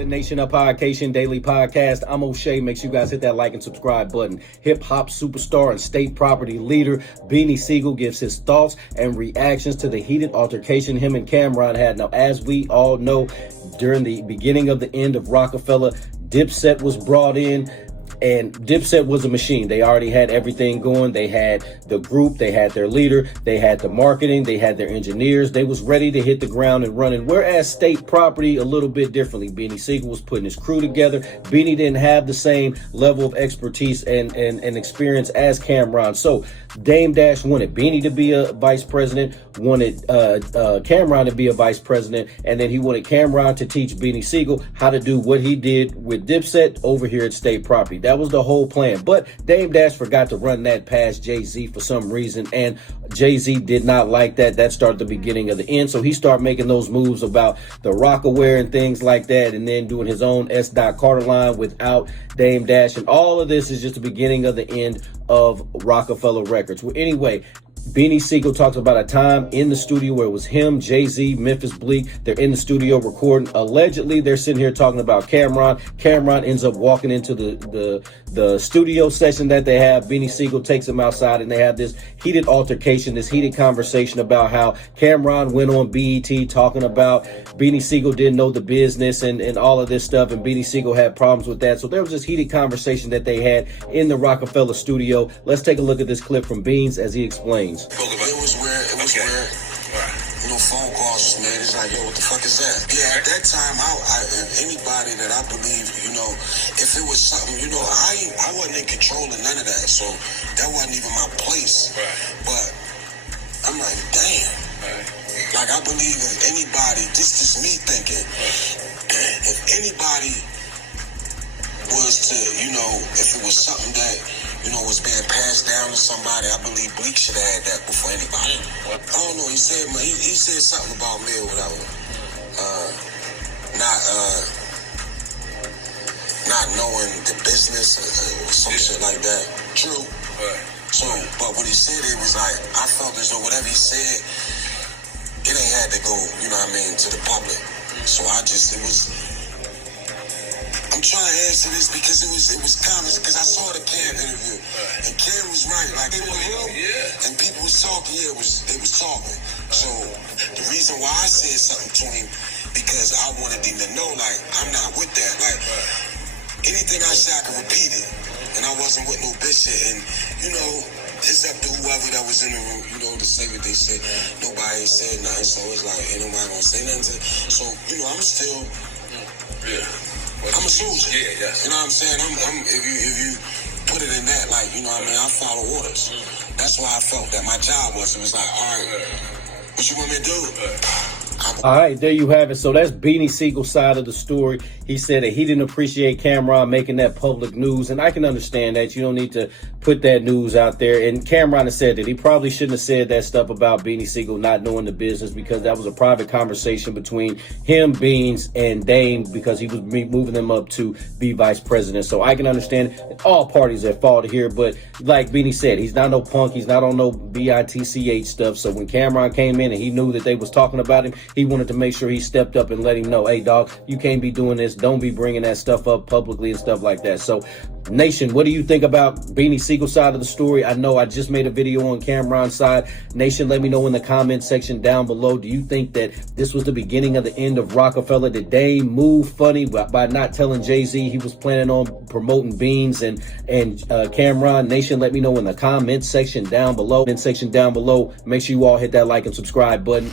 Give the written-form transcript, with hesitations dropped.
the Nation Up Podcation Daily Podcast. I'm O'Shea. Make sure you guys hit that like and subscribe button. Hip hop superstar and state property leader Beanie Sigel gives his thoughts and reactions to the heated altercation him and Cameron had. Now, as we all know, during the beginning of the end of Rockefeller, Dipset was brought in. And Dipset was a machine. They already had everything going. They had the group, they had their leader, they had the marketing, they had their engineers. They was ready to hit the ground and running. Whereas state property, a little bit differently. Beanie Sigel was putting his crew together. Beanie didn't have the same level of expertise and experience as Cameron. So Dame Dash wanted Beanie to be a vice president, wanted Cameron to be a vice president, and then he wanted Cameron to teach Beanie Sigel how to do what he did with Dipset over here at state property. That was the whole plan. But Dame Dash forgot to run that past Jay-Z for some reason, and Jay-Z did not like that. That started the beginning of the end. So he started making those moves about the Rockaware and things like that, and then doing his own S. Carter line without Dame Dash. And all of this is just the beginning of the end of Rockefeller Records. Well, anyway, Beanie Sigel talks about a time in the studio where it was him, Jay-Z, Memphis Bleak. They're in the studio recording. Allegedly, they're sitting here talking about Cameron. Cameron ends up walking into the studio session that they have. Beanie Sigel takes him outside, and they have this heated altercation, this heated conversation about how Cameron went on BET talking about Beanie Sigel didn't know the business and all of this stuff, and Beanie Sigel had problems with that. So there was this heated conversation that they had in the Rockefeller studio. Let's take a look at this clip from Beans as he explains. It was weird. It was weird. You know, phone calls was made. It's like, yo, what the fuck is that? Yeah, at that time, anybody that I believe, you know, if it was something, you know, I wasn't in control of none of that, so that wasn't even my place. But I'm like, damn. Like, I believe if anybody, this is me thinking, if anybody was to, you know, if it was something that, you know, was being passed down to somebody, I believe Bleak should have had that before anybody. I don't know, he said something about me or whatever. Not knowing the business or some shit like that. True. So, but what he said, it was like, I felt as though whatever he said, it ain't had to go, you know what I mean, to the public. So I'm trying to answer this because it was common, because I saw the Cam interview, and Cam was right, like it was him, and people was talking, they was talking. So the reason why I said something to him, because I wanted him to know, like, I'm not with that, like, anything I said I could repeat it, and I wasn't with no bitch shit, and, you know, it's up to whoever that was in the room, you know, to say what they said. Nobody said nothing, so it's like, ain't nobody gonna say nothing. So, you know, I'm still, I'm a soldier. You know what I'm saying? If you put it in that, like, you know what I mean, I follow orders. That's why I felt that my job was, it was like, all right, what you want me to do? All right, there you have it. So that's Beanie Sigel's side of the story. He said that he didn't appreciate Cameron making that public news, and I can understand that. You don't need to put that news out there. And Cameron has said that he probably shouldn't have said that stuff about Beanie Sigel not knowing the business, because that was a private conversation between him, Beans, and Dame, because he was moving them up to be vice president. So I can understand all parties at fault here, but like Beanie said, he's not no punk. He's not on no BITCH stuff. So when Cameron came in and he knew that they was talking about him, he wanted to make sure he stepped up and let him know, hey, dog, you can't be doing this. Don't be bringing that stuff up publicly and stuff like that. So, Nation, what do you think about Beanie Sigel's side of the story? I know I just made a video on Cameron's side. Nation, let me know in the comment section down below. Do you think that this was the beginning of the end of Rockefeller? Did Dame move funny by not telling Jay-Z he was planning on promoting Beans and Cameron? Nation, let me know in the comment section down below. Make sure you all hit that like and subscribe button.